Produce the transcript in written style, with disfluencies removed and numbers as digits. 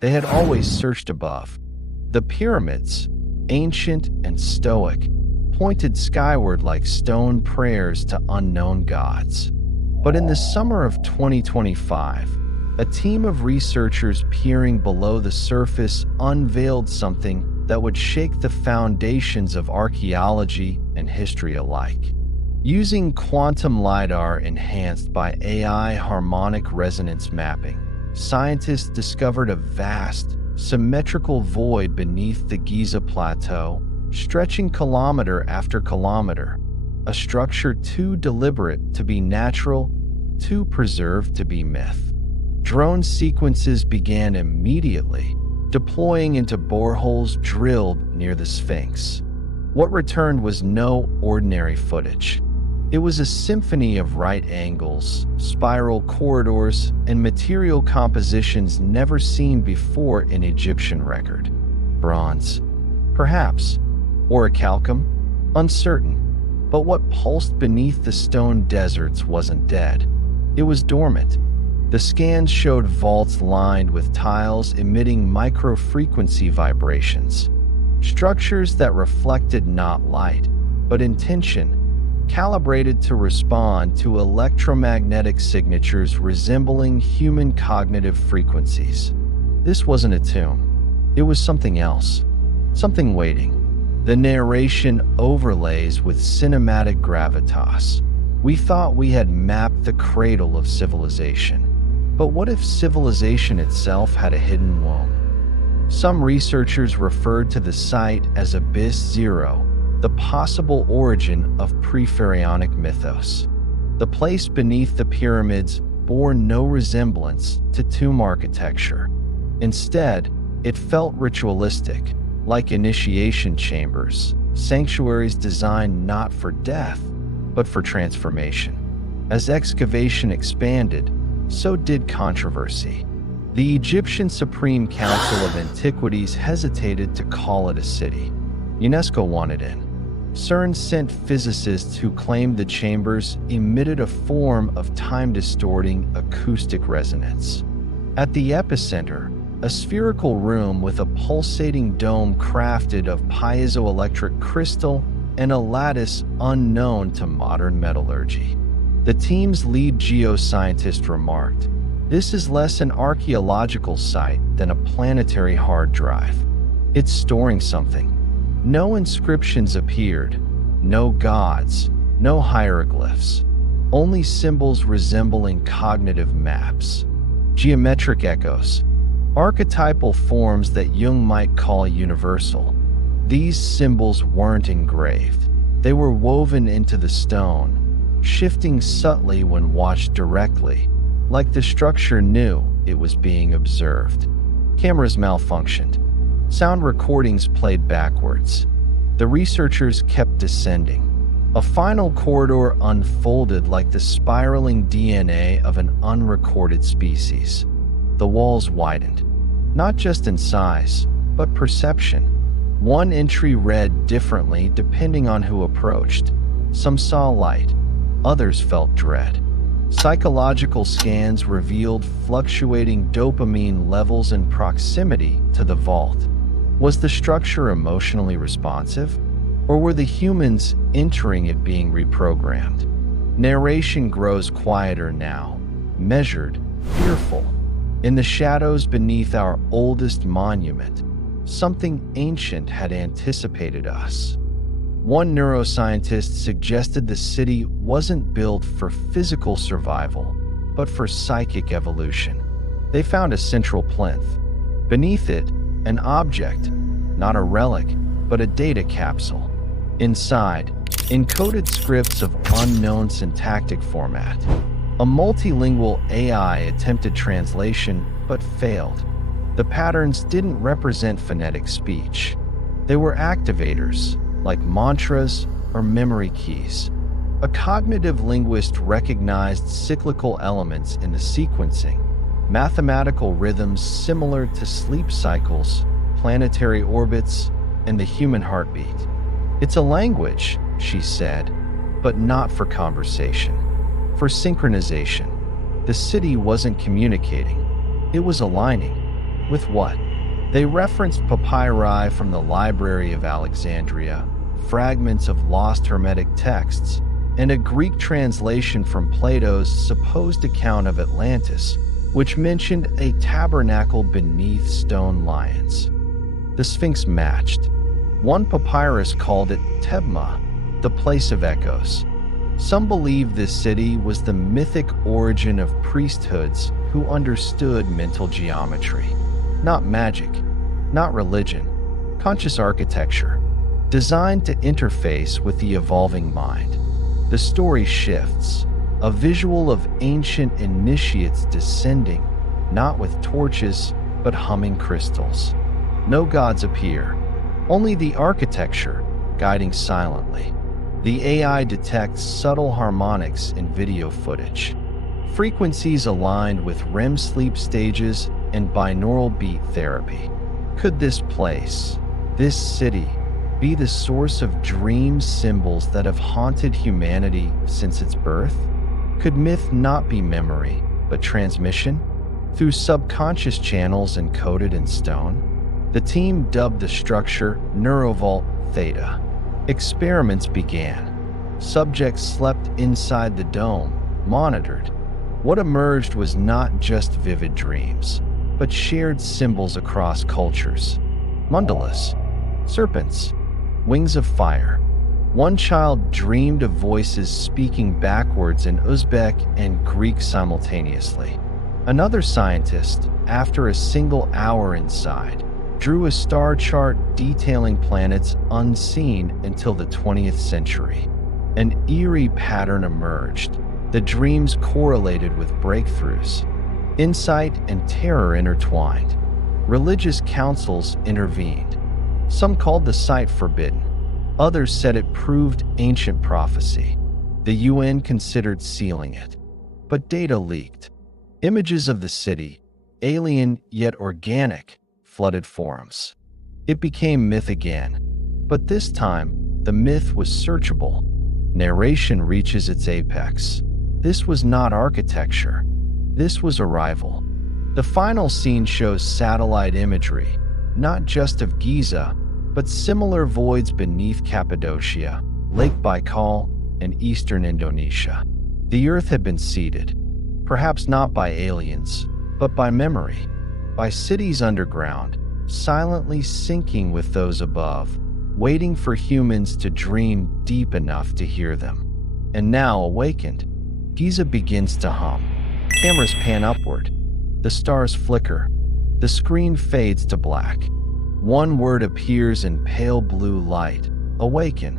They had always searched above. The pyramids, ancient and stoic, pointed skyward like stone prayers to unknown gods. But in the summer of 2025, a team of researchers peering below the surface unveiled something that would shake the foundations of archaeology and history alike. Using quantum Lidar enhanced by AI harmonic resonance mapping, scientists discovered a vast, symmetrical void beneath the Giza plateau, stretching kilometer after kilometer, a structure too deliberate to be natural, too preserved to be myth. Drone sequences began immediately, deploying into boreholes drilled near the Sphinx. What returned was no ordinary footage. It was a symphony of right angles, spiral corridors, and material compositions never seen before in Egyptian record. Bronze, perhaps, orichalcum, uncertain. But what pulsed beneath the stone deserts wasn't dead. It was dormant. The scans showed vaults lined with tiles emitting micro-frequency vibrations, structures that reflected not light, but intention, calibrated to respond to electromagnetic signatures resembling human cognitive frequencies. This wasn't a tomb. It was something else, something waiting. The narration overlays with cinematic gravitas. We thought we had mapped the cradle of civilization. But what if civilization itself had a hidden womb? Some researchers referred to the site as Abyss Zero, the possible origin of pre-pharaonic mythos. The place beneath the pyramids bore no resemblance to tomb architecture. Instead, it felt ritualistic, like initiation chambers, sanctuaries designed not for death, but for transformation. As excavation expanded, so did controversy. The Egyptian Supreme Council of Antiquities hesitated to call it a city. UNESCO wanted in. CERN sent physicists who claimed the chambers emitted a form of time-distorting acoustic resonance. At the epicenter, a spherical room with a pulsating dome crafted of piezoelectric crystal and a lattice unknown to modern metallurgy. The team's lead geoscientist remarked, "This is less an archaeological site than a planetary hard drive. It's storing something." No inscriptions appeared, no gods, no hieroglyphs, only symbols resembling cognitive maps, geometric echoes, archetypal forms that Jung might call universal. These symbols weren't engraved. They were woven into the stone, shifting subtly when watched directly, like the structure knew it was being observed. Cameras malfunctioned. Sound recordings played backwards. The researchers kept descending. A final corridor unfolded like the spiraling DNA of an unrecorded species. The walls widened, not just in size, but perception. One entry read differently depending on who approached. Some saw light, others felt dread. Psychological scans revealed fluctuating dopamine levels in proximity to the vault. Was the structure emotionally responsive, or were the humans entering it being reprogrammed? Narration grows quieter now, measured, fearful. In the shadows beneath our oldest monument, something ancient had anticipated us. One neuroscientist suggested the city wasn't built for physical survival, but for psychic evolution. They found a central plinth. Beneath it, an object, not a relic, but a data capsule. Inside, encoded scripts of unknown syntactic format. A multilingual AI attempted translation, but failed. The patterns didn't represent phonetic speech. They were activators, like mantras or memory keys. A cognitive linguist recognized cyclical elements in the sequencing, mathematical rhythms similar to sleep cycles, planetary orbits, and the human heartbeat. "It's a language," she said, "but not for conversation, for synchronization." The city wasn't communicating, it was aligning. With what? They referenced papyri from the Library of Alexandria, fragments of lost Hermetic texts, and a Greek translation from Plato's supposed account of Atlantis, which mentioned a tabernacle beneath stone lions. The Sphinx matched. One papyrus called it Tebma, the place of echoes. Some believe this city was the mythic origin of priesthoods who understood mental geometry. Not magic, not religion, conscious architecture, designed to interface with the evolving mind. The story shifts, a visual of ancient initiates descending, not with torches, but humming crystals. No gods appear, only the architecture guiding silently. The AI detects subtle harmonics in video footage, frequencies aligned with REM sleep stages and binaural beat therapy. Could this place, this city, be the source of dream symbols that have haunted humanity since its birth? Could myth not be memory, but transmission? Through subconscious channels encoded in stone? The team dubbed the structure Neurovault Theta. Experiments began. Subjects slept inside the dome, monitored. What emerged was not just vivid dreams, but shared symbols across cultures. Mandalas, serpents, wings of fire. One child dreamed of voices speaking backwards in Uzbek and Greek simultaneously. Another scientist, after a single hour inside, drew a star chart detailing planets unseen until the 20th century. An eerie pattern emerged. The dreams correlated with breakthroughs. Insight and terror intertwined. Religious councils intervened. Some called the site forbidden. Others said it proved ancient prophecy. The UN considered sealing it. But data leaked. Images of the city, alien yet organic, flooded forums. It became myth again, but this time the myth was searchable. Narration reaches its apex. This was not architecture. This was arrival. The final scene shows satellite imagery, not just of Giza, but similar voids beneath Cappadocia, Lake Baikal, and eastern Indonesia. The Earth had been seeded, perhaps not by aliens, but by memory, by cities underground, silently syncing with those above, waiting for humans to dream deep enough to hear them. And now, awakened, Giza begins to hum. Cameras pan upward. The stars flicker. The screen fades to black. One word appears in pale blue light: awaken.